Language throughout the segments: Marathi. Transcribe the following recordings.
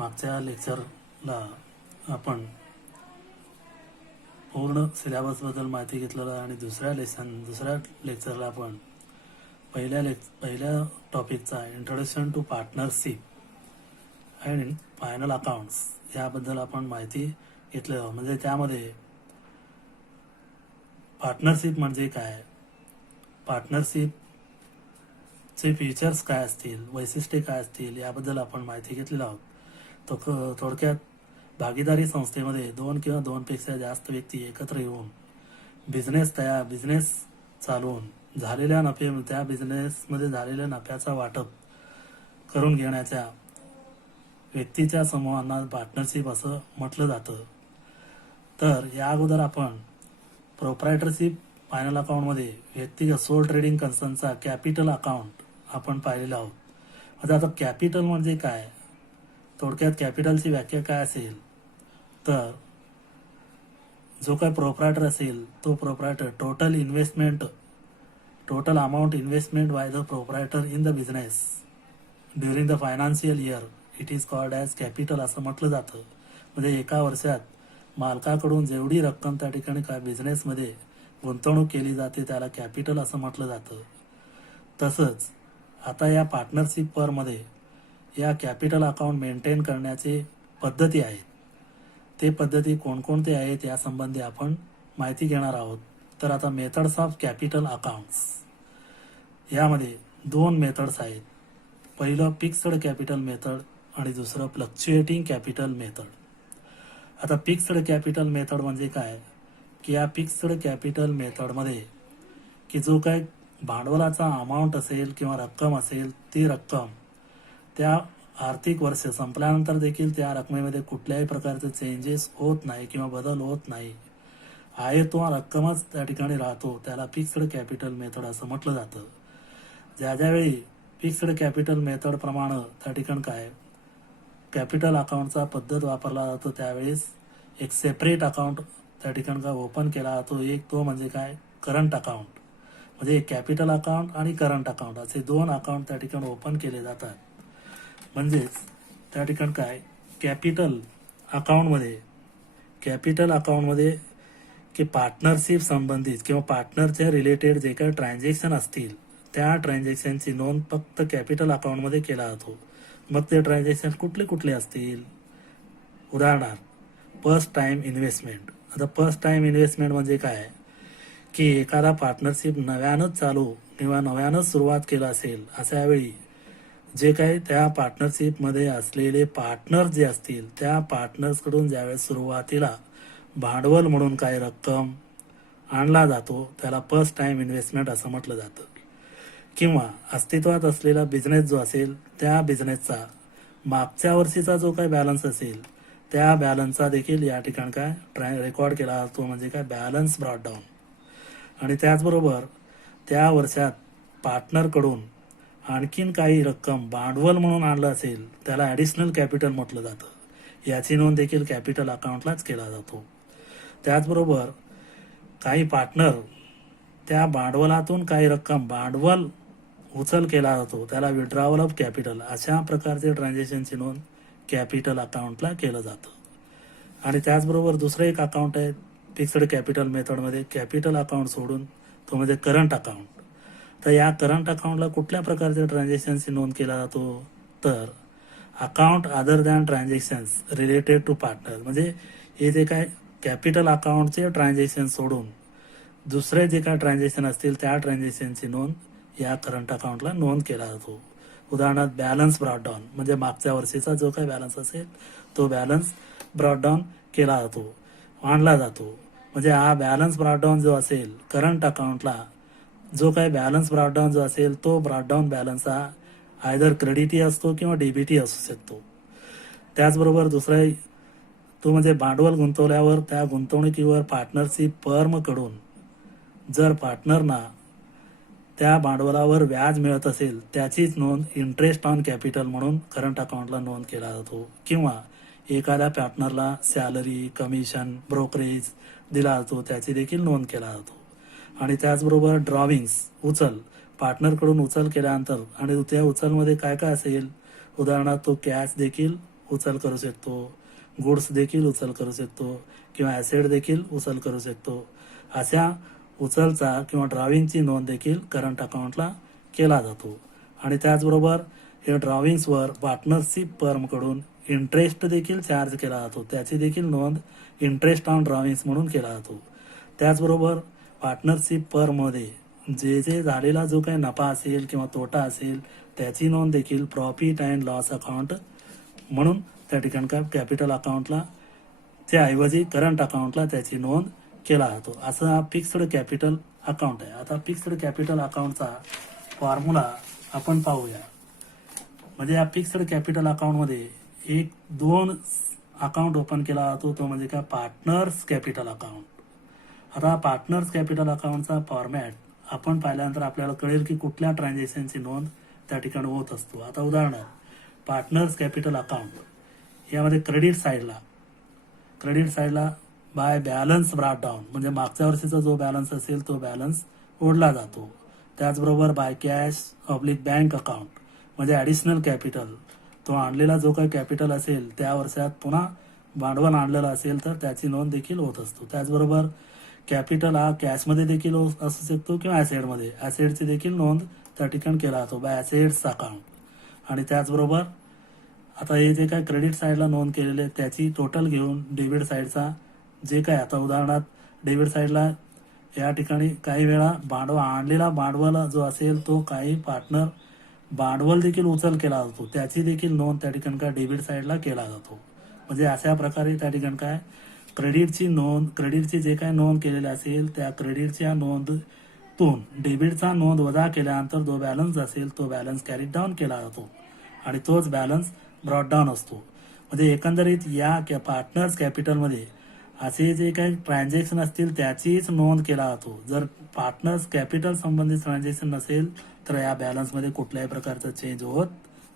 मागच्या लेक्चरला आपण पूर्ण सिलेबसबद्दल माहिती घेतलेलं आणि दुसऱ्या लेक्चरला आपण पहिल्या टॉपिकचा introduction to partnership and final accounts याबद्दल आपण माहिती घेतलं. म्हणजे त्यामध्ये पार्टनरशिप म्हणजे काय, पार्टनरशिपचे फीचर्स काय असतील, वैशिष्ट्ये काय असतील याबद्दल आपण माहिती घेतलेली आहोत. तो थोडक्यात भागीदारी संस्थेमध्ये 2 किंवा 2पेक्षा जास्त व्यक्ती एकत्र येऊन बिझनेस चालवून त्या बिझनेसमध्ये झालेल्या नफ्याचा वाटप करून घेण्याच्या व्यक्तीच्या समूहांना पार्टनरशिप असं म्हटलं जातं. तर या अगोदर आपण प्रोप्रायटरशिप फायनल अकाउंटमध्ये व्यक्तिगत सोल ट्रेडिंग कन्सर्नचा कॅपिटल अकाउंट आपण पाहिलेला आहोत. आता कॅपिटल म्हणजे काय, थोडक्यात कॅपिटलची व्याख्या काय असेल तर जो काय प्रोप्रायटर असेल तो proprietor total amount investment by the proprietor in the business during the financial year it is called as capital असं म्हटलं जातं. म्हणजे एका वर्षात मालकाकडून जेवढी रक्कम त्या ठिकाणी काय बिझनेसमध्ये गुंतवणूक केली जाते त्याला कॅपिटल असं म्हटलं जातं. तसंच आता या पार्टनरशिप फर्ममध्ये या कॅपिटल अकाउंट मेंटेन करण्याचे पद्धती आहेत. ते पद्धती कोणकोणते आहेत या संबंधी आपण माहिती घेणार आहोत. तर आता मेथड्स ऑफ कॅपिटल अकाउंट्स यामध्ये 2 मेथड्स आहेत. पहिलं फिक्स्ड कॅपिटल मेथड आणि दुसरं फ्लक्च्युएटिंग कॅपिटल मेथड. आता फिक्स्ड कॅपिटल मेथड म्हणजे काय की या फिक्स्ड कॅपिटल मेथडमध्ये की जो काय भांडवलाचा अमाऊंट असेल किंवा रक्कम असेल ती रक्कम त्या आर्थिक वर्ष संपल्यानंतर देखील त्या रकमेमध्ये कुठल्याही प्रकारचे चेंजेस होत नाही किंवा बदल होत नाही, आहे तो रक्कमच त्या ठिकाणी राहतो, त्याला फिक्स्ड कॅपिटल मेथड असं म्हटलं जातं. ज्यावेळी फिक्स्ड कॅपिटल मेथड प्रमाणे त्या ठिकाणी काय कॅपिटल अकाउंटचा पद्धत वापरला जातो त्यावेळेस एक सेपरेट अकाउंट त्या ठिकाणी काय ओपन केला जातो. एक तो म्हणजे काय करंट अकाउंट, म्हणजे कॅपिटल अकाउंट आणि करंट अकाउंट असे 2 अकाउंट त्या ठिकाणी ओपन केले जातात. म्हणजेच त्या ठिकाणी काय कॅपिटल अकाउंटमध्ये की पार्टनरशिप संबंधित किंवा पार्टनरच्या रिलेटेड जे काही ट्रान्झॅक्शन असतील त्या ट्रान्झॅक्शनची नोंद फक्त कॅपिटल अकाउंटमध्ये केला जातो. मग ते ट्रान्झॅक्शन कुठले असतील, उदाहरणार्थ फर्स्ट टाइम इन्व्हेस्टमेंट. आता फर्स्ट टाइम इन्व्हेस्टमेंट म्हणजे काय की एखादा पार्टनरशिप नव्यानंच चालू किंवा नव्यानंच सुरुवात केला असेल अशा वेळी जे काही त्या पार्टनरशिपमध्ये असलेले पार्टनर जे असतील त्या पार्टनर्सकडून ज्यावेळेस सुरुवातीला भांडवल म्हणून काही रक्कम आणला जातो त्याला फर्स्ट टाइम इन्व्हेस्टमेंट असं म्हटलं जातं. किंवा अस्तित्वात असलेला बिझनेस जो असेल त्या बिझनेसचा मागच्या वर्षीचा जो काही बॅलन्स असेल त्या बॅलन्सचा देखील या ठिकाणी काय रेकॉर्ड केला जातो, म्हणजे काय बॅलन्स ब्रॉट डाऊन. आणि त्याचबरोबर त्या वर्षात पार्टनरकडून आणखीन काही रक्कम भांडवल म्हणून आणलं असेल त्याला ॲडिशनल कॅपिटल म्हटलं जातं. याची नोंद देखील कॅपिटल अकाउंटलाच केला जातो. त्याचबरोबर काही पार्टनर त्या भांडवलातून काही रक्कम भांडवल उचल केला जातो त्याला विड्रॉवल ऑफ कॅपिटल, अशा प्रकारचे ट्रान्झॅक्शनची नोंद कॅपिटल अकाउंटला केलं जातं. आणि त्याचबरोबर दुसरं एक अकाउंट आहे फिक्स्ड कॅपिटल मेथडमध्ये कॅपिटल अकाउंट सोडून तो म्हणजे करंट अकाउंट. तर या करंट अकाउंटला कुठल्या प्रकारच्या ट्रान्झॅक्शनची नोंद केला जातो तर account other than transactions related to partner. म्हणजे हे जे काय कॅपिटल अकाउंटचे ट्रान्झॅक्शन सोडून दुसरे जे काय ट्रान्झॅक्शन असतील त्या ट्रान्झॅक्शनची नोंद या करंट अकाउंटला नोंद केला जातो. उदाहरणार्थ बॅलन्स ब्रॉट डाऊन म्हणजे मागच्या वर्षीचा जो काही बॅलन्स असेल तो बॅलन्स ब्रॉट डाऊन केला जातो, आणला जातो. म्हणजे हा बॅलन्स ब्रॉट डाऊन जो असेल करंट अकाउंटला जो काही बॅलन्स ब्रॉट डाऊन जो असेल तो ब्रॉट डाऊन बॅलन्स हा आयदर क्रेडिटी असतो किंवा डेबिटी असू शकतो. त्याचबरोबर दुसरा तो म्हणजे भांडवल गुंतवल्यावर त्या गुंतवणुकीवर पार्टनरशिप फर्मकडून जर पार्टनरना त्या भांडवलावर व्याज मिळत असेल त्याचीच नोंद इंटरेस्ट ऑन कॅपिटल म्हणून करंट अकाउंटला नोंद केला जातो. किंवा एखाद्या पार्टनरला सॅलरी, कमिशन, ब्रोकरेज दिला जातो त्याची देखील नोंद केला जातो. आणि त्याचबरोबर ड्रॉविंग्स उचल पार्टनरकडून उचल केल्यानंतर आणि त्या उचलमध्ये काय काय असेल उदाहरणार्थ तो कॅश देखील उचल करू शकतो, गुड्स देखील उचल करू शकतो किंवा ॲसेट देखील उचल करू शकतो. अशा उचलचा किंवा ड्रॉविंगची नोंद देखील करंट अकाउंटला केला जातो. आणि त्याचबरोबर हे ड्रॉविंग्सवर पार्टनरशिप फर्मकडून इंटरेस्ट देखील चार्ज केला जातो, त्याची देखील नोंद इंटरेस्ट ऑन ड्रॉविंग्स म्हणून केला जातो. त्याचबरोबर पार्टनरशिप फर्ममध्ये जे झालेला जो काही नफा असेल किंवा तोटा असेल त्याची नोंद देखील प्रॉफिट अँड लॉस अकाउंट म्हणून त्या ठिकाणी काय कॅपिटल अकाउंटला त्याऐवजी करंट अकाउंटला त्याची नोंद केला जातो. असं हा फिक्स्ड कॅपिटल अकाउंट आहे. आता फिक्स्ड कॅपिटल अकाउंटचा फॉर्म्युला आपण पाहूया. म्हणजे या फिक्स्ड कॅपिटल अकाउंटमध्ये दोन अकाउंट ओपन केला जातो, तो म्हणजे काय पार्टनर्स कॅपिटल अकाउंट. आता पार्टनर्स कॅपिटल अकाउंटचा फॉर्मॅट आपण पाहिल्यानंतर आपल्याला कळेल की कुठल्या ट्रान्झॅक्शनची नोंद त्या ठिकाणी होत असतो. आता उदाहरणार्थ पार्टनर्स कॅपिटल अकाउंट यामध्ये क्रेडिट साईडला बाय बॅलन्स ब्रॉट डाऊन म्हणजे मागच्या वर्षीचा जो बॅलन्स असेल तो बॅलन्स ओढला जातो. त्याचबरोबर बाय कॅश बँक अकाउंट म्हणजे ॲडिशनल कॅपिटल, तो आणलेला जो काही कॅपिटल असेल त्या वर्षात पुन्हा भांडवल आणलेलं असेल तर त्याची नोंद देखील होत असतो. त्याचबरोबर कॅपिटल हा कॅशमध्ये देखील असू शकतो किंवा ॲसेटमध्ये, ॲसेटची देखील नोंद त्या ठिकाणी केला जातो बाय ॲसेट्स अकाउंट. आणि त्याचबरोबर आता हे जे काय क्रेडिट साईडला नोंद केलेले त्याची टोटल घेऊन डेबिट साईडचा जे काय, आता उदाहरणार्थ डेबिट साईडला या ठिकाणी काही वेळा आणलेला भांडवल जो असेल तो काही पार्टनर भांडवल देखील उचल केला जातो, त्याची देखील नोंद त्या ठिकाणी काय डेबिट साईडला केला जातो. म्हणजे अशा प्रकारे त्या ठिकाणी काय क्रेडिटची जे काय नोंद केलेली असेल त्या क्रेडिटच्या नोंदतून डेबिटचा नोंद वजा केल्यानंतर जो बॅलन्स असेल तो बॅलन्स कॅरी डाऊन केला जातो आणि तोच बॅलन्स ब्रॉट डाऊन असतो. म्हणजे एकंदरीत या पार्टनर्स कॅपिटलमध्ये असे जे काही ट्रान्झॅक्शन असतील त्याचीच नोंद केला जातो. जर पार्टनर्स कॅपिटल संबंधित ट्रान्झॅक्शन नसेल तर या बॅलन्समध्ये कुठल्याही प्रकारचं चेंज होत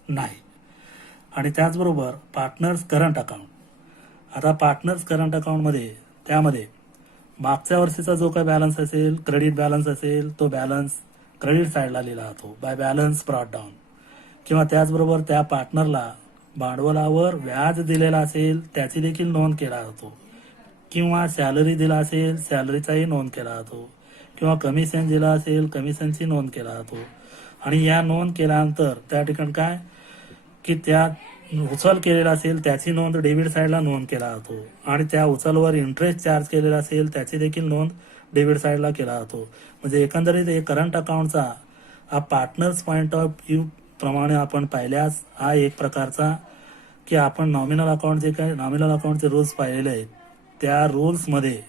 नाही. आणि त्याचबरोबर पार्टनर्स करंट अकाउंट. आता पार्टनर्स करंट अकाउंटमध्ये त्यामध्ये मागच्या वर्षीचा जो काही बॅलन्स असेल, क्रेडिट बॅलन्स असेल, तो बॅलन्स क्रेडिट साईडला लिहिला जातो बाय बॅलन्स ब्रॉट डाऊन. किंवा त्याचबरोबर त्या पार्टनरला भांडवलावर व्याज दिलेला असेल त्याची देखील नोंद केला जातो. किंवा सॅलरी दिला असेल सॅलरीचाही नोंद केला जातो. किंवा कमिशन दिला असेल कमिशनची नोंद केला जातो. आणि या नोंद केल्यानंतर त्या ठिकाणी काय की त्या उचल केलेला असेल त्याची नोंद डेबिट साईडला नोंद केला जातो. आणि त्या उचलवर इंटरेस्ट चार्ज केलेला असेल त्याची देखील नोंद डेबिट साईडला केला जातो. म्हणजे एकंदरीत हे करंट अकाउंटचा हा पार्टनर्स पॉईंट ऑफ व्ह्यू प्रमाणे आपण पाहिल्यास हा एक प्रकारचा की आपण नॉमिनल अकाउंट जे काही नॉमिनल अकाउंटचे रूल्स पाहिलेले आहेत त्या रूल्समध्ये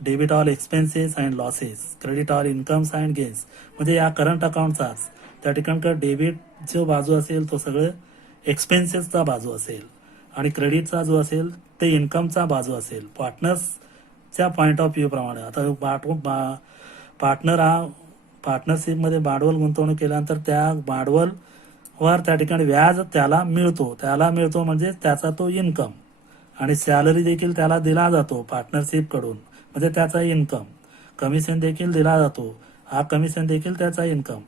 debit all expenses and losses, credit all incomes and gains म्हणजे या करंट अकाउंटचाच त्या ठिकाणी डेबिट जो बाजू असेल तो सगळं एक्सपेन्सेसचा बाजू असेल आणि क्रेडिटचा जो असेल ते इन्कमचा बाजू असेल पार्टनर्सच्या पॉईंट ऑफ व्ह्यू प्रमाणे. आता पार्टनर हा पार्टनरशिपमध्ये भांडवल गुंतवणूक केल्यानंतर त्या भांडवलवर त्या ठिकाणी व्याज त्याला मिळतो म्हणजे त्याचा तो इन्कम. आणि सॅलरी देखील त्याला दिला जातो पार्टनरशिप कडून म्हणजे त्याचा इन्कम. कमिशन देखील दिला जातो, हा कमिशन देखील त्याचा इन्कम.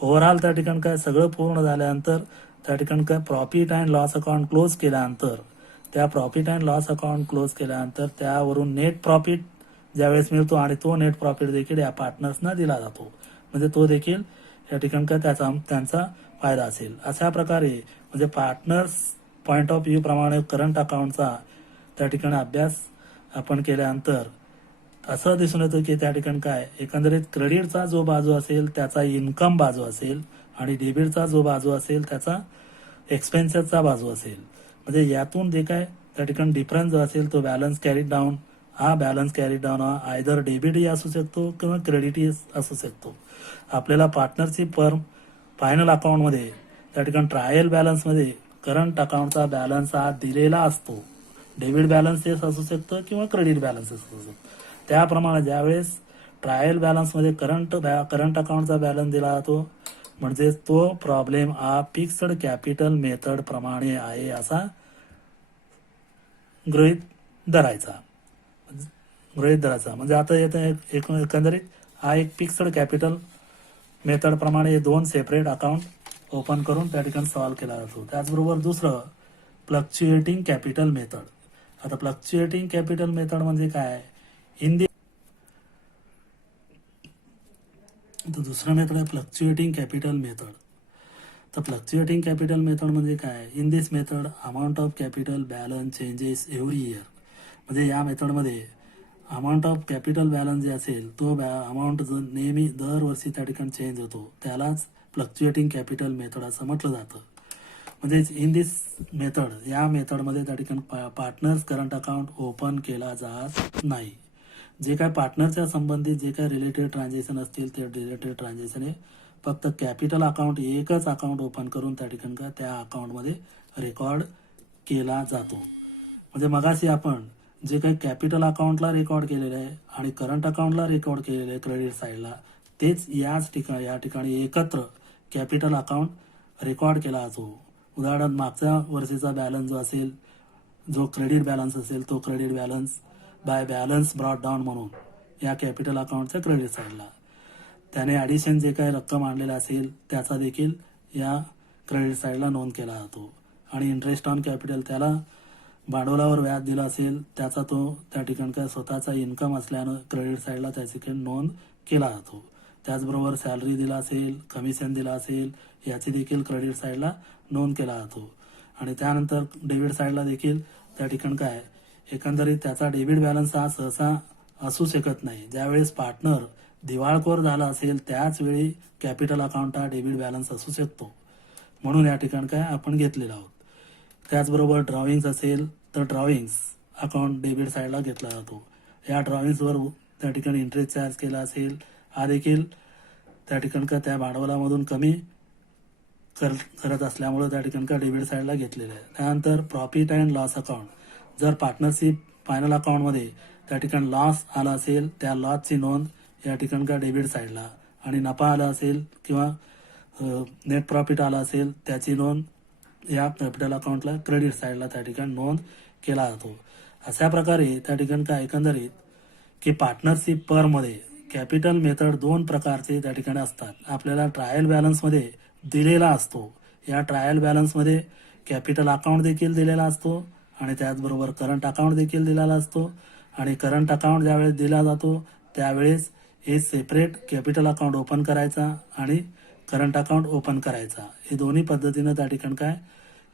ओव्हरऑल त्या ठिकाणी काय सगळं पूर्ण झाल्यानंतर त्या ठिकाणी काय profit and loss account close केल्यानंतर त्यावरून नेट प्रॉफिट ज्यावेळेस मिळतो आणि तो नेट प्रॉफिट देखील या पार्टनर्सना दिला जातो म्हणजे तो देखील या ठिकाणी काय त्यांचा फायदा असेल. अशा प्रकारे म्हणजे पार्टनर्स पॉईंट ऑफ व्ह्यू प्रमाणे करंट अकाउंटचा त्या ठिकाणी अभ्यास आपण केल्यानंतर असं दिसून येतं की त्या ठिकाणी काय एकंदरीत क्रेडिटचा जो बाजू असेल त्याचा इन्कम बाजू असेल आणि डेबिटचा जो बाजू असेल त्याचा एक्सपेन्सेसचा बाजू असेल. म्हणजे यातून जे काय त्या ठिकाणी डिफरन्स जो असेल तो बॅलन्स कॅरीड डाऊन हा आयदर डेबिटही असू शकतो किंवा क्रेडिटही असू शकतो. आपल्याला पार्टनरशिप फर्म फायनल अकाउंटमध्ये त्या ठिकाणी ट्रायल बॅलन्समध्ये करंट अकाउंटचा बॅलन्स हा दिलेला असतो. डेबिट बॅलन्स असू शकतं किंवा क्रेडिट बॅलन्स असू शकतो. त्याप्रमाणे ज्यावेळेस ट्रायल बॅलन्समध्ये करंट अकाउंटचा बॅलन्स दिला जातो म्हणजे तो प्रॉब्लेम हा फिक्स्ड कॅपिटल मेथड प्रमाणे आहे असा गृहीत धरायचा. म्हणजे आता येतं एकंदरीत हा एक फिक्स्ड कॅपिटल मेथड प्रमाणे दोन सेपरेट अकाउंट ओपन करून त्या ठिकाणी सॉल्व्ह केला जातो. त्याचबरोबर दुसरं फ्लक्च्युएटिंग कॅपिटल मेथड. आता फ्लक्च्युएटिंग कॅपिटल मेथड म्हणजे काय? इन दी दुसरं मेथड आहे फ्लक्च्युएटिंग कॅपिटल मेथड. तर फ्लक्च्युएटिंग कॅपिटल मेथड म्हणजे काय? In this method amount of capital balance changes every year. म्हणजे या मेथडमध्ये अमाऊंट ऑफ कॅपिटल बॅलन्स जे असेल तो अमाऊंट नेहमी दरवर्षी त्या ठिकाणी चेंज होतो, त्यालाच फ्लक्च्युएटिंग कॅपिटल मेथड असं म्हटलं जातं. म्हणजे इन दिस मेथड, या मेथडमध्ये त्या ठिकाणी पार्टनर्स करंट अकाउंट ओपन केला जात नाही. जे काय पार्टनरच्या संबंधित जे काय रिलेटेड ट्रान्झॅक्शन असतील ते रिलेटेड ट्रान्झॅक्शन हे फक्त कॅपिटल अकाउंट, एकच अकाउंट ओपन करून त्या ठिकाणी का त्या अकाउंटमध्ये रेकॉर्ड केला जातो. म्हणजे मगाशी आपण जे काही कॅपिटल अकाउंटला रेकॉर्ड केलेलं आहे आणि करंट अकाउंटला रेकॉर्ड केलेलं आहे क्रेडिट साईडला, तेच या ठिकाणी एकत्र कॅपिटल अकाउंट रेकॉर्ड केला जातो. उदाहरण, मागच्या वर्षीचा बॅलन्स जो असेल, जो क्रेडिट बॅलन्स असेल, तो credit balance by balance brought down म्हणून या कॅपिटल अकाउंटच्या क्रेडिट साईडला, त्याने ॲडिशन जे काही रक्कम आणलेला असेल त्याचा देखील या क्रेडिट साईडला नोंद केला जातो. आणि इंटरेस्ट ऑन कॅपिटल, त्याला भांडवलावर व्याज दिला असेल त्याचा तो त्या ठिकाणी काय स्वतःचा इन्कम असल्यानं क्रेडिट साईडला त्याची नोंद केला जातो. त्याचबरोबर सॅलरी दिला असेल, कमिशन दिला असेल, याची देखील क्रेडिट साईडला नोंद केला जातो. आणि त्यानंतर डेबिट साईडला देखील त्या ठिकाणी काय एकंदरीत त्याचा डेबिट बॅलन्स हा सहसा असू शकत नाही. ज्यावेळेस पार्टनर दिवाळखोर झाला असेल त्याच वेळी कॅपिटल अकाउंट हा डेबिट बॅलन्स असू शकतो, म्हणून या ठिकाणी काय आपण घेतलेला आहोत. त्याचबरोबर ड्रॉविंग्स असेल तर ड्रॉविंग्स अकाउंट डेबिट साईडला घेतला जातो. या ड्रॉविंग्सवर त्या ठिकाणी इंटरेस्ट चार्ज केला असेल, हा देखील त्या ठिकाणी का त्या भांडवलामधून कमी करत असल्यामुळे त्या ठिकाणी का डेबिट साईडला घेतलेलं आहे. त्यानंतर प्रॉफिट अँड लॉस अकाउंट, जर पार्टनरशिप फायनल अकाउंटमध्ये त्या ठिकाणी लॉस आला असेल त्या लॉसची नोंद या ठिकाणी का डेबिट साईडला, आणि नफा आला असेल किंवा नेट प्रॉफिट आला असेल त्याची नोंद या कॅपिटल अकाउंटला क्रेडिट साईडला त्या ठिकाणी नोंद केला जातो. अशा प्रकारे त्या ठिकाणी काय एकंदरीत की पार्टनरशिप परमध्ये कॅपिटल मेथड दोन प्रकारचे त्या ठिकाणी असतात. आपल्याला ट्रायल बॅलन्समध्ये दिलेला असतो, या ट्रायल बॅलन्समध्ये कॅपिटल अकाउंट देखील दिलेला असतो आणि त्याचबरोबर करंट अकाउंट देखील दिलेला असतो. आणि करंट अकाउंट ज्यावेळेस दिला जातो त्यावेळेस हे सेपरेट कॅपिटल अकाउंट ओपन करायचा आणि करंट अकाउंट ओपन करायचा, हे दोन्ही पद्धतीनं त्या ठिकाणी काय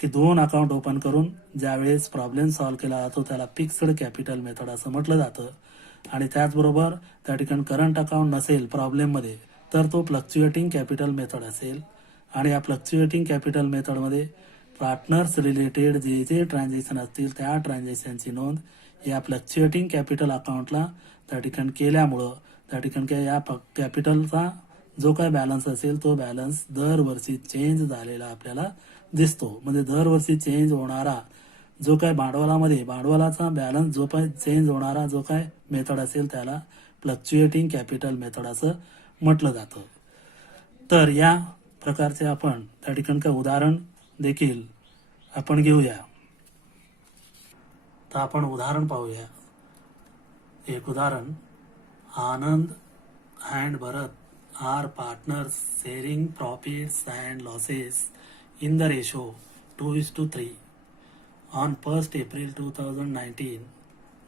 की दोन अकाउंट ओपन करून ज्यावेळेस प्रॉब्लेम सॉल्व्ह केला जातो त्याला फिक्स्ड कॅपिटल मेथड असं म्हटलं जातं. आणि त्याचबरोबर त्या ठिकाणी करंट अकाउंट नसेल प्रॉब्लेममध्ये तर तो फ्लक्च्युएटिंग कॅपिटल मेथड असेल. आणि या फ्लक्च्युएटिंग कॅपिटल मेथडमध्ये पार्टनर्स रिलेटेड जे जे ट्रान्झॅक्शन असतील त्या ट्रान्झॅक्शनची नोंद या फ्लक्च्युएटिंग कॅपिटल अकाउंटला त्या ठिकाणी केल्यामुळं त्या ठिकाणी काय या कॅपिटलचा जो काय बॅलन्स असेल तो बॅलन्स दरवर्षी चेंज झालेला आपल्याला दिसतो. म्हणजे दरवर्षी चेंज होणारा जो काय भांडवलाचा बॅलन्स जो काय चेंज होणारा जो काय मेथड असेल त्याला फ्लक्च्युएटिंग कॅपिटल मेथड असं म्हटलं जातं. तर या प्रकारचे आपण त्या ठिकाणी काय उदाहरण देखील आपण घेऊया. तर आपण उदाहरण पाहूया. एक उदाहरण, Anand and Bharat are partners sharing profits and losses in the ratio 2:3. On 1st April 2019,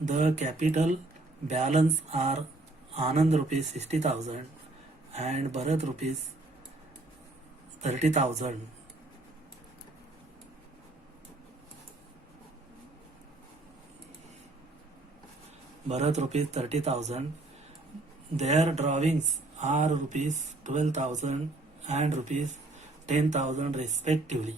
the capital balance are Anand rupees 60,000 and Bharat rupees 30,000. Bharat rupees 30,000. Their drawings are rupees 12,000 and rupees 10,000 respectively.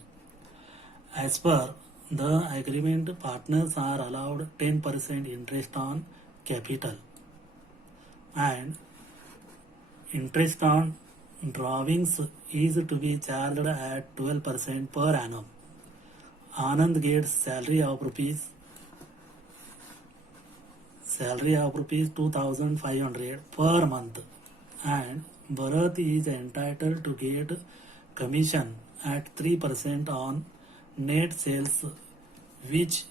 As per the agreement, partners are allowed 10% interest on capital and interest on drawings is to be charged at 12% per annum. Anand gets salary of rupees 2,500 per month and Bharat is entitled to get commission at 3% on net sales, which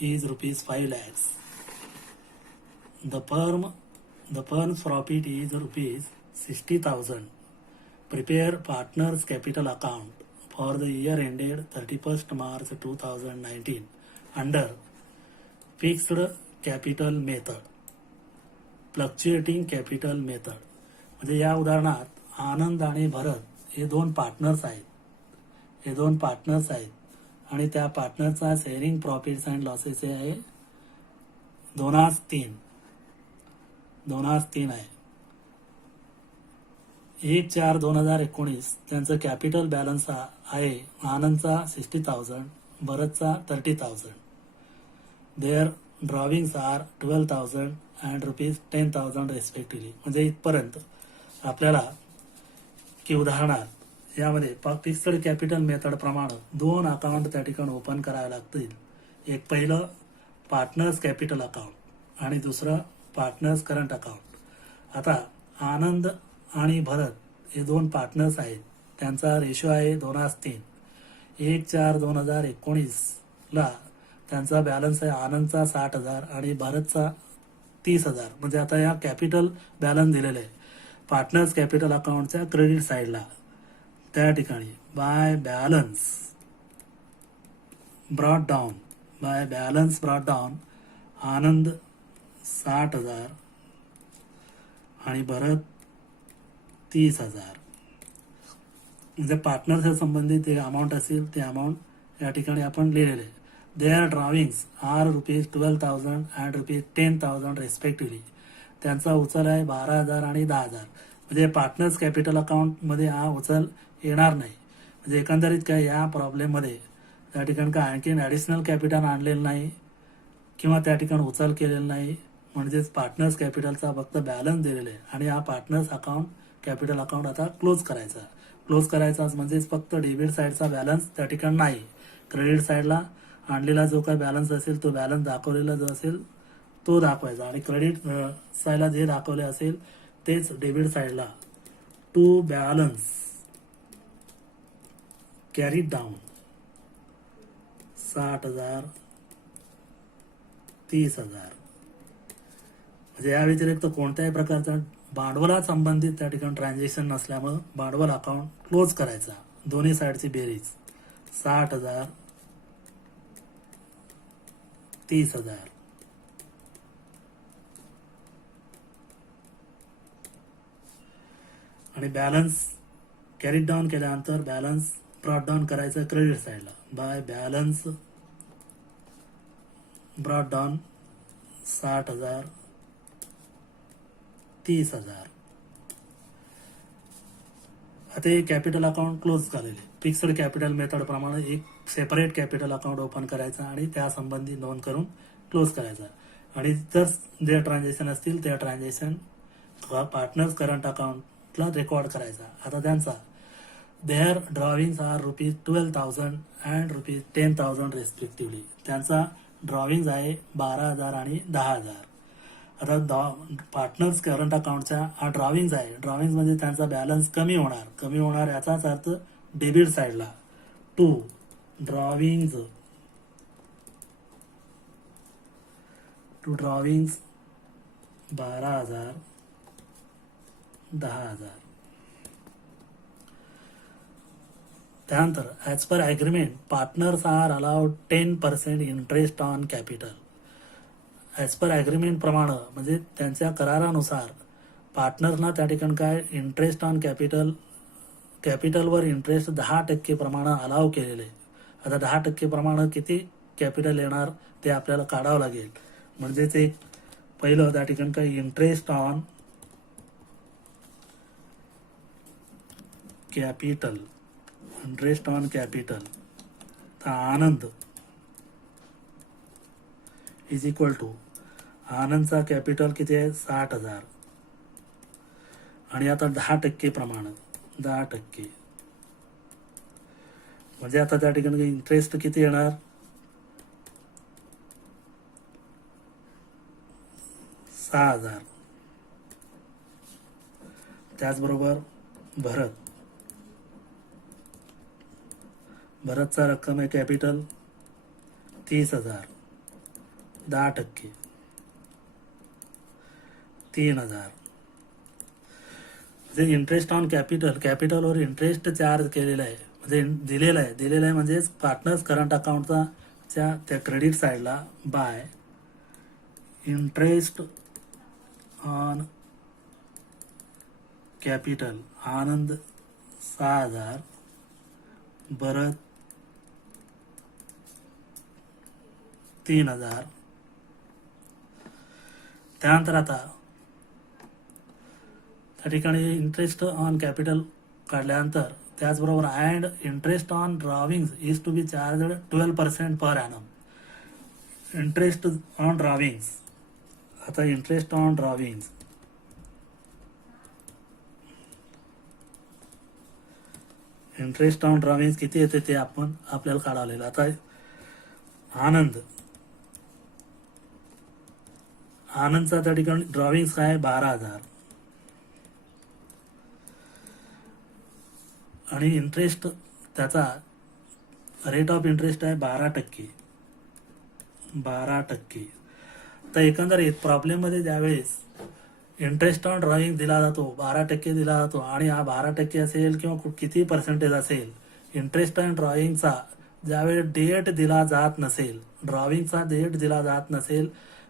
is rupees 5 lakhs. The firm's profit is rupees 60,000. Prepare partners capital account. For the year ended 31st March 2019 under fixed capital method, fluctuating capital method. म्हणजे या उदाहरणात आनंद आणि भरत हे दोन पार्टनर्स आहेत आणि त्या पार्टनरचा शेअरिंग प्रॉफिट्स अँड लॉसेस आहे 2:3 आहे. 1/4/2019 त्यांचं कॅपिटल बॅलन्स आहे आनंदचा 60,000, भरतचा 30,000. Their drawings are 12,000 and ₹10,000 respectively. म्हणजे इथपर्यंत आपल्याला की उदाहरणार्थ यामध्ये फिक्स्ड कॅपिटल मेथड प्रमाणे दोन अकाउंट त्या ठिकाणी ओपन करावे लागतील. एक पहिलं पार्टनर्स कॅपिटल अकाउंट आणि दुसरं पार्टनर्स करंट अकाउंट. आता आनंद आणि भरत हे दोन पार्टनर्स आहेत, त्यांचा रेशो आहे 2:3. 1/4/2019 ला त्यांचा बॅलन्स आहे आनंदचा 60,000 आणि भरतचा 30,000. म्हणजे आता या कॅपिटल बॅलन्स दिलेले आहे पार्टनर्स कॅपिटल अकाउंटच्या क्रेडिट साईडला. त्या ठिकाणी बाय बॅलन्स ब्रॉट डाऊन आनंद 60,000 आणि भरत 30,000. म्हणजे पार्टनरच्या संबंधित जे अमाऊंट असेल ते अमाऊंट या ठिकाणी आपण लिहिलेले. Their drawings are ₹12,000 and ₹10,000 respectively. त्यांचा उचल आहे 12,000 आणि 10,000. म्हणजे पार्टनर्स कॅपिटल अकाउंटमध्ये हा उचल येणार नाही. म्हणजे एकंदरीत काय या प्रॉब्लेममध्ये त्या ठिकाणी काय आणखी ॲडिशनल कॅपिटल आणलेलं नाही किंवा त्या ठिकाणी उचल केलेलं नाही. म्हणजेच पार्टनर्स कॅपिटलचा फक्त बॅलन्स दिलेला आहे आणि हा पार्टनर्स अकाउंट कॅपिटल अकाउंट आता क्लोज करायचा म्हणजेच फक्त डेबिट साईडचा बॅलन्स त्या ठिकाणी नाही. क्रेडिट साईडला आणलेला जो काही बॅलन्स असेल तो बॅलन्स दाखवलेला जो असेल तो दाखवायचा आणि क्रेडिट साईडला जे दाखवले असेल तेच डेबिट साईडला टू बॅलन्स कॅरी डाऊन 60,000 30,000. म्हणजे या व्यतिरिक्त कोणत्याही प्रकारचा भांडवला संबंधित त्या ठिकाणी ट्रान्झॅक्शन नसल्यामुळे भांडवल अकाउंट क्लोज करायचा. दोन्ही साईडची बेरीज 60,000 30,000. आणि बॅलन्स कॅरी डाऊन केल्यानंतर बॅलन्स ब्रॉट डाऊन करायचं क्रेडिट साईडला बाय बॅलन्स ब्रॉट डाऊन 60,000 30,000. आता हे कॅपिटल अकाउंट क्लोज झालेले. फिक्स्ड कॅपिटल मेथड प्रमाणे एक सेपरेट कॅपिटल अकाउंट ओपन करायचा आणि त्या संबंधी नोंद करून क्लोज करायचा. आणि जर जे ट्रान्झॅक्शन असतील त्या ट्रान्झॅक्शन पार्टनर्स करंट अकाउंटला रेकॉर्ड करायचा. आता त्यांचा there drawings are ₹12,000 and ₹10,000 respectively. त्यांचा ड्रॉविंग्ज आहे 12,000 आणि 10,000. आता पार्टनर्स करंट अकाउंटचा हा ड्रॉविंग्ज आहे. ड्रॉविंग्ज म्हणजे त्यांचा बॅलन्स कमी होणार याचाच अर्थ डेबिट साईडला टू ड्रॉविंग्ज 12,000 10,000. त्यानंतर as per agreement partners are allowed 10% interest on capital. As per agreement प्रमाणे म्हणजे त्यांच्या करारानुसार पार्टनर्सना त्या ठिकाणी काय इंटरेस्ट ऑन कॅपिटलवर इंटरेस्ट 10% प्रमाणे अलाव केलेले. आता 10% प्रमाणे किती कॅपिटल येणार ते आपल्याला काढावं लागेल. म्हणजेच एक पहिलं त्या ठिकाणी काय इंटरेस्ट ऑन कॅपिटल तर आनंद इज इक्वल टू आनंदचा कॅपिटल किती आहे 60,000 आणि आता 10% प्रमाणे 10%. म्हणजे आता त्या ठिकाणी इंटरेस्ट किती येणार 6,000. त्याचबरोबर भरतचा रक्कम आहे कॅपिटल 30,000 10% 3,000. जे इंटरेस्ट ऑन कॅपिटलवर इंटरेस्ट चार्ज केलेला आहे म्हणजे दिलेलं आहे म्हणजेच पार्टनर्स करंट अकाउंटचा त्या क्रेडिट साईडला बाय इंटरेस्ट ऑन कॅपिटल आनंद 6,000 भरत 3,000. त्यानंतर आता त्या ठिकाणी इंटरेस्ट ऑन कॅपिटल काढल्यानंतर त्याचबरोबर and interest on drawings is to be charge 12% per annum. Interest on drawings, आता इंटरेस्ट ऑन ड्रॉविंग्स किती येते ते आपल्याला काढावलेलं. आता आनंदचा त्या ठिकाणी ड्रॉविंग्स काय 12,000 आणि इंटरेस्ट त्याचा रेट ऑफ इंटरेस्ट आहे 12%. तर एकंदरीत प्रॉब्लेममध्ये ज्यावेळेस इंटरेस्ट ऑन ड्रॉइंग दिला जातो 12% दिला जातो आणि हा 12% असेल किंवा किती पर्सेंटेज असेल, इंटरेस्ट ऑन ड्रॉइंगचा ज्यावेळेस डेट दिला जात नसेल, ड्रॉविंगचा डेट दिला जात नसेल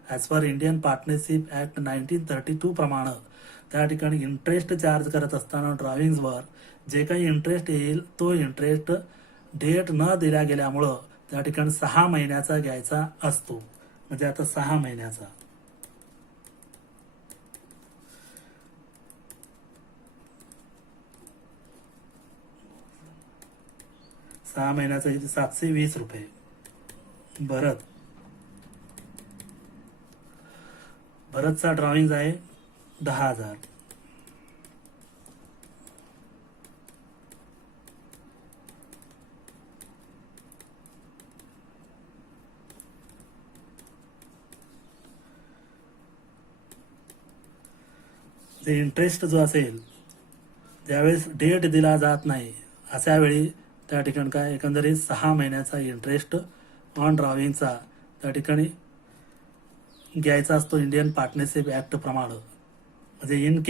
as per Indian partnership act 1932 प्रमाणे त्या ठिकाणी इंटरेस्ट चार्ज करत असताना ड्रॉविंग्सवर जे काही इंटरेस्ट येईल तो इंटरेस्ट डेट न दिल्या गेल्यामुळं त्या ठिकाणी 6 महिन्याचा घ्यायचा असतो. म्हणजे आता 6 महिन्याचा इथे 720 रुपये. भरतचा ड्रॉइंग आहे 10,000. जे इंटरेस्ट जो असेल ज्यावेळेस डेट दिला जात नाही अशा वेळी त्या ठिकाणी काय एकंदरीत 6 महिन्याचा इंटरेस्ट ऑन ड्रॉविंगचा त्या ठिकाणी घ्यायचा असतो इंडियन पार्टनरशिप ॲक्ट प्रमाणे. म्हणजे in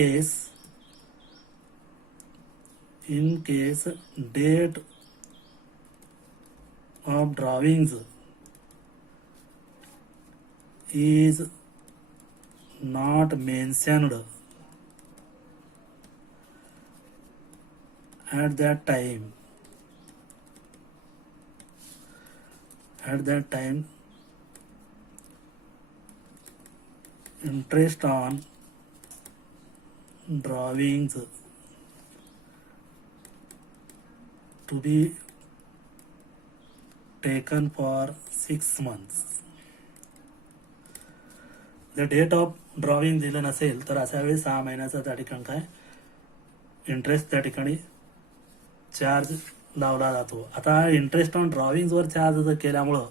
case date of drawings is not mentioned at that time interest on drawings to be taken for 6 months. जर डेट ऑफ ड्रॉविंग दिलं नसेल तर अशा वेळी 6 महिन्याचा त्या ठिकाणी काय इंटरेस्ट त्या ठिकाणी चार्ज लावला जातो. आता इंटरेस्ट ऑन ड्रॉविंग्सवर चार्ज केल्यामुळं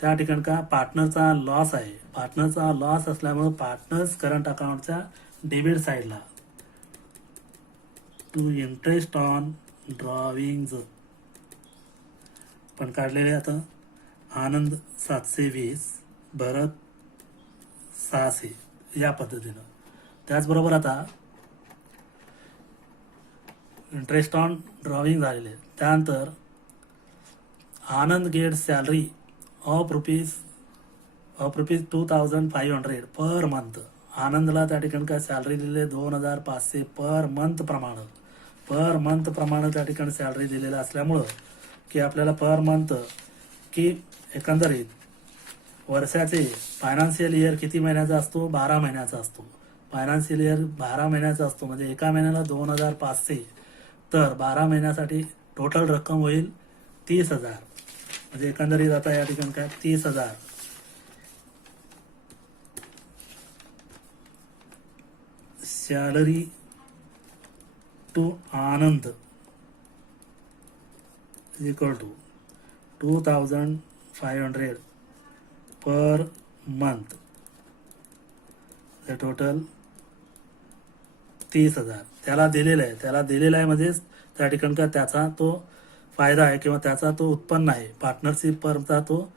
त्या ठिकाणी का पार्टनरचा लॉस आहे. पार्टनरचा लॉस असल्यामुळं पार्टनर्स करंट अकाउंटच्या डेबिट साईडला टू इंटरेस्ट ऑन ड्रॉविंग्ज पण काढलेले आता आनंद 720 भरत 600 या पद्धतीनं. त्याचबरोबर आता इंटरेस्ट ऑन ड्रॉविंग झालेले. त्यानंतर Anand gets salary of rupees 2,500 per month. आनंदला त्या ठिकाणी काय सॅलरी दिलेली 2,500 पर मंथ प्रमाणे त्या ठिकाणी सॅलरी दिलेलं असल्यामुळं की आपल्याला पर मंथ की एकंदरीत वर्षाचे फायनान्शियल इयर किती महिन्याचा असतो 12 महिन्याचा असतो. फायनान्शियल इयर 12 महिन्याचा असतो म्हणजे एका महिन्याला 2,500 तर 12 महिन्यासाठी टोटल रक्कम होईल 30,000. म्हणजे एकंदरीत आता या ठिकाणी काय 30,000 salary to Anand equal to 2,500 per month. Total 30,000 त्याला दिलेलं आहे म्हणजेच त्या ठिकाणी का त्याचा तो फायदा आहे किंवा त्याचा तो उत्पन्न आहे. पार्टनरशिप फर्मचा तो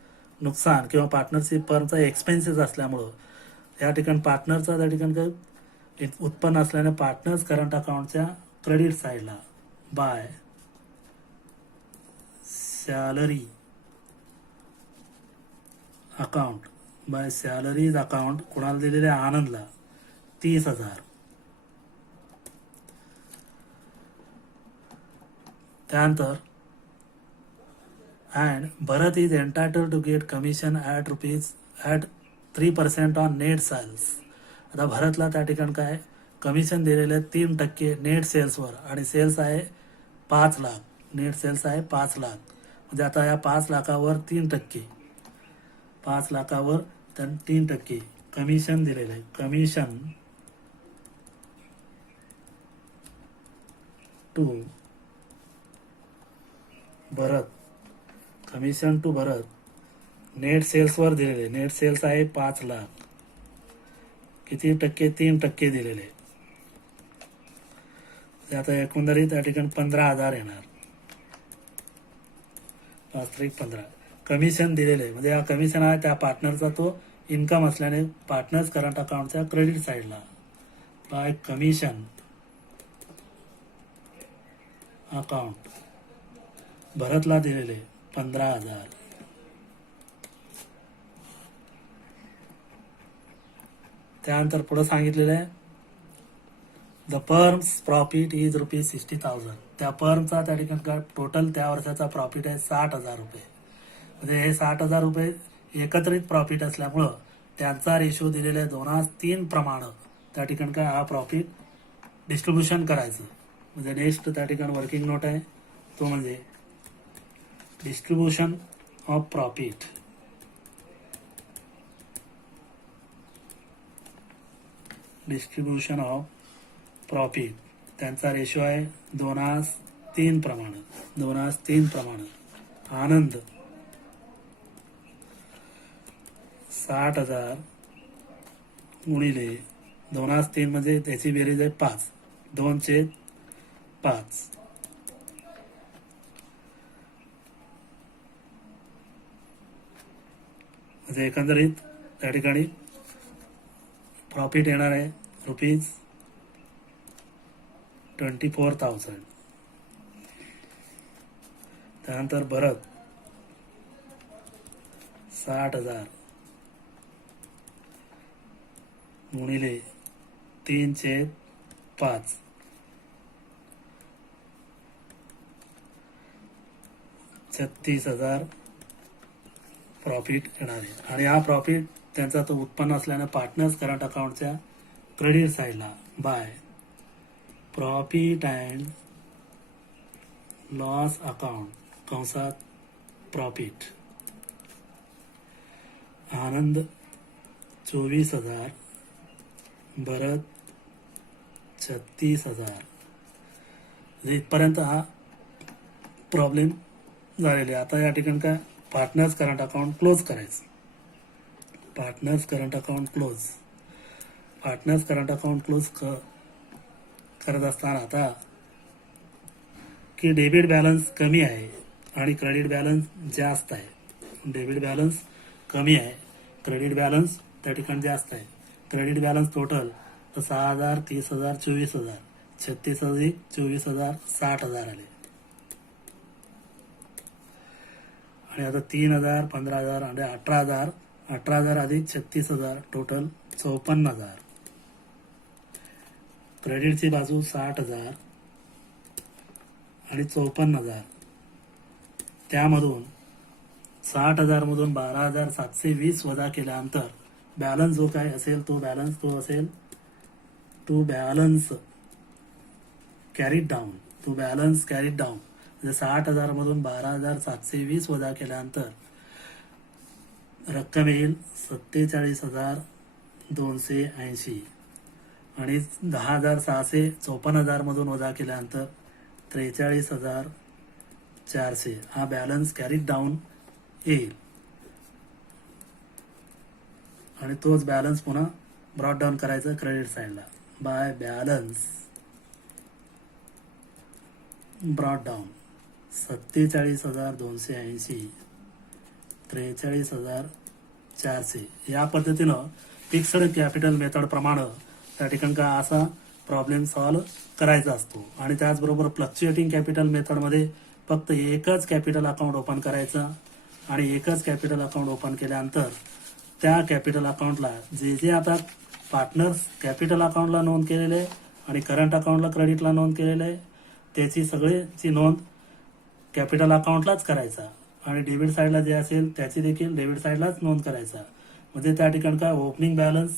नुकसान किंवा पार्टनरशिप फर्मचा एक्सपेन्सेस असल्यामुळं या ठिकाणी पार्टनरचा त्या ठिकाणी काय उत्पन्न असल्याने पार्टनर्स करंट अकाउंटच्या क्रेडिट साईडला by salary account by salaries account कोणाला दिलेले आहे? आनंदला 30,000. त्यानंतर and Bharat is entitled to get commission at 3% on net sales. आता भरतला त्या ठिकाणी काय कमिशन दिलेलं आहे 3% नेट सेल्सवर, आणि सेल्स आहे 5 लाख. नेट सेल्स आहे 5 लाख. म्हणजे आता या 5 लाखावर 3%, 5 लाखावर 3% कमिशन दिलेलं आहे. Commission to Bharat, commission to Bharat net सेल्सवर दिलेले. नेट सेल्स आहे 5 लाख. किती टक्के? 3% दिलेले. आता एकंदरीत त्या ठिकाणी 15,000 येणार. 5-15 कमिशन दिलेले. म्हणजे हा कमिशन आहे त्या पार्टनरचा, तो इन्कम असल्याने पार्टनर्स करंट अकाउंटच्या क्रेडिट साईडला बाय कमिशन अकाउंट भरतला दिलेले 15,000. त्यानंतर पुढे सांगितलेलं आहे द फर्म्स प्रॉफिट इज ₹60,000. त्या फर्मचा त्या ठिकाणी काय टोटल त्या वर्षाचा प्रॉफिट आहे 60,000 रुपये. म्हणजे हे 60,000 रुपये एकत्रित प्रॉफिट असल्यामुळं त्यांचा रेशो दिलेला आहे 2:3 प्रमाणे त्या ठिकाणी काय हा प्रॉफिट डिस्ट्रीब्युशन करायचं. म्हणजे नेक्स्ट त्या ठिकाणी वर्किंग नोट आहे तो म्हणजे distribution of profit. Distribution of profit त्यांचा रेशो आहे 2:3 प्रमाणे. 2:3 प्रमाणे. आनंद 60,000 गुणिले 2:3 म्हणजे त्याची बेरीज आहे 5. 2/5. म्हणजे एकंदरीत त्या ठिकाणी प्रॉफिट येणार आहे ₹24,000. त्यानंतर भरत 60,000 गुणिले 3/5 36,000 प्रॉफिट येणार आहे. आणि हा प्रॉफिट त्यांचा तो उत्पन्न असल्यानं पार्टनर्स करंट अकाउंटच्या क्रेडिट साईडला by profit and loss account कंसात प्रॉफिट. आनंद 24,000 भरत 36,000. इथपर्यंत हा प्रॉब्लेम झालेला आहे. आता या ठिकाणी काय पार्टनर्स करंट अकाउंट क्लोज करायचं. Partners current account close. Partners current account close करत असताना आता की डेबिट बॅलन्स कमी आहे आणि क्रेडिट बॅलन्स जास्त आहे. डेबिट बॅलन्स कमी आहे, क्रेडिट बॅलन्स त्या ठिकाणी जास्त आहे. क्रेडिट बॅलन्स टोटल तर 6,000, 30,000, 24,000, 36,000, 24,000, 60,000 आले. आणि आता 3,000, 15,000 आणि 18,000, 18,000 अधिक 36,000 टोटल 54,000. क्रेडिटची बाजू 60,000 आणि 54,000. त्यामधून 60,000 मधून 12,720 वजा केल्यानंतर बॅलन्स जो काय असेल तो असेल to balance carried down. To balance carried down म्हणजे 60,000 मधून 12,720 वजा केल्यानंतर रक्कम येईल 47,280 आणि 10,600 54,000 मधून वजा केल्यानंतर 43,400 हा बॅलन्स कॅरीड डाऊन येईल. आणि तोच बॅलन्स पुन्हा ब्रॉट डाऊन करायचा क्रेडिट साईडला बाय बॅलन्स ब्रॉट डाऊन 47,280 43,400. या पद्धतीनं फिक्स्ड कॅपिटल मेथड प्रमाणे त्या ठिकाणी का असा प्रॉब्लेम सॉल्व्ह करायचा असतो. आणि त्याचबरोबर फ्लक्च्युएटिंग कॅपिटल मेथडमध्ये फक्त एकच कॅपिटल अकाउंट ओपन करायचं आणि एकच कॅपिटल अकाउंट ओपन केल्यानंतर त्या कॅपिटल अकाउंटला जे जे आता पार्टनर्स कॅपिटल अकाउंटला नोंद केलेले आणि करंट अकाउंटला क्रेडिटला नोंद केलेले आहे त्याची सगळीची नोंद कॅपिटल अकाउंटलाच करायचा आणि डेबिट साईडला जे असेल त्याची देखील डेबिट साईडलाच नोंद करायचा. म्हणजे त्या ठिकाणी काय ओपनिंग बॅलन्स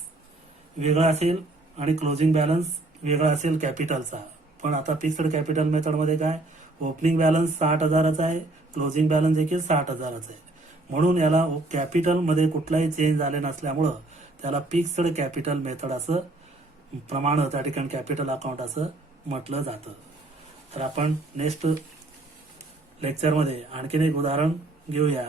वेगळा असेल आणि क्लोजिंग बॅलन्स वेगळा असेल कॅपिटलचा. पण आता फिक्स्ड कॅपिटल मेथडमध्ये काय ओपनिंग बॅलन्स 60,000चा आहे, क्लोजिंग बॅलन्स देखील 60,000चा आहे. म्हणून याला कॅपिटलमध्ये कुठलाही चेंज झाले नसल्यामुळं त्याला फिक्स्ड कॅपिटल मेथड असं प्रमाणे त्या ठिकाणी कॅपिटल अकाउंट असं म्हटलं जातं. तर आपण नेक्स्ट लेक्चरमध्ये आणखीन एक उदाहरण घेऊया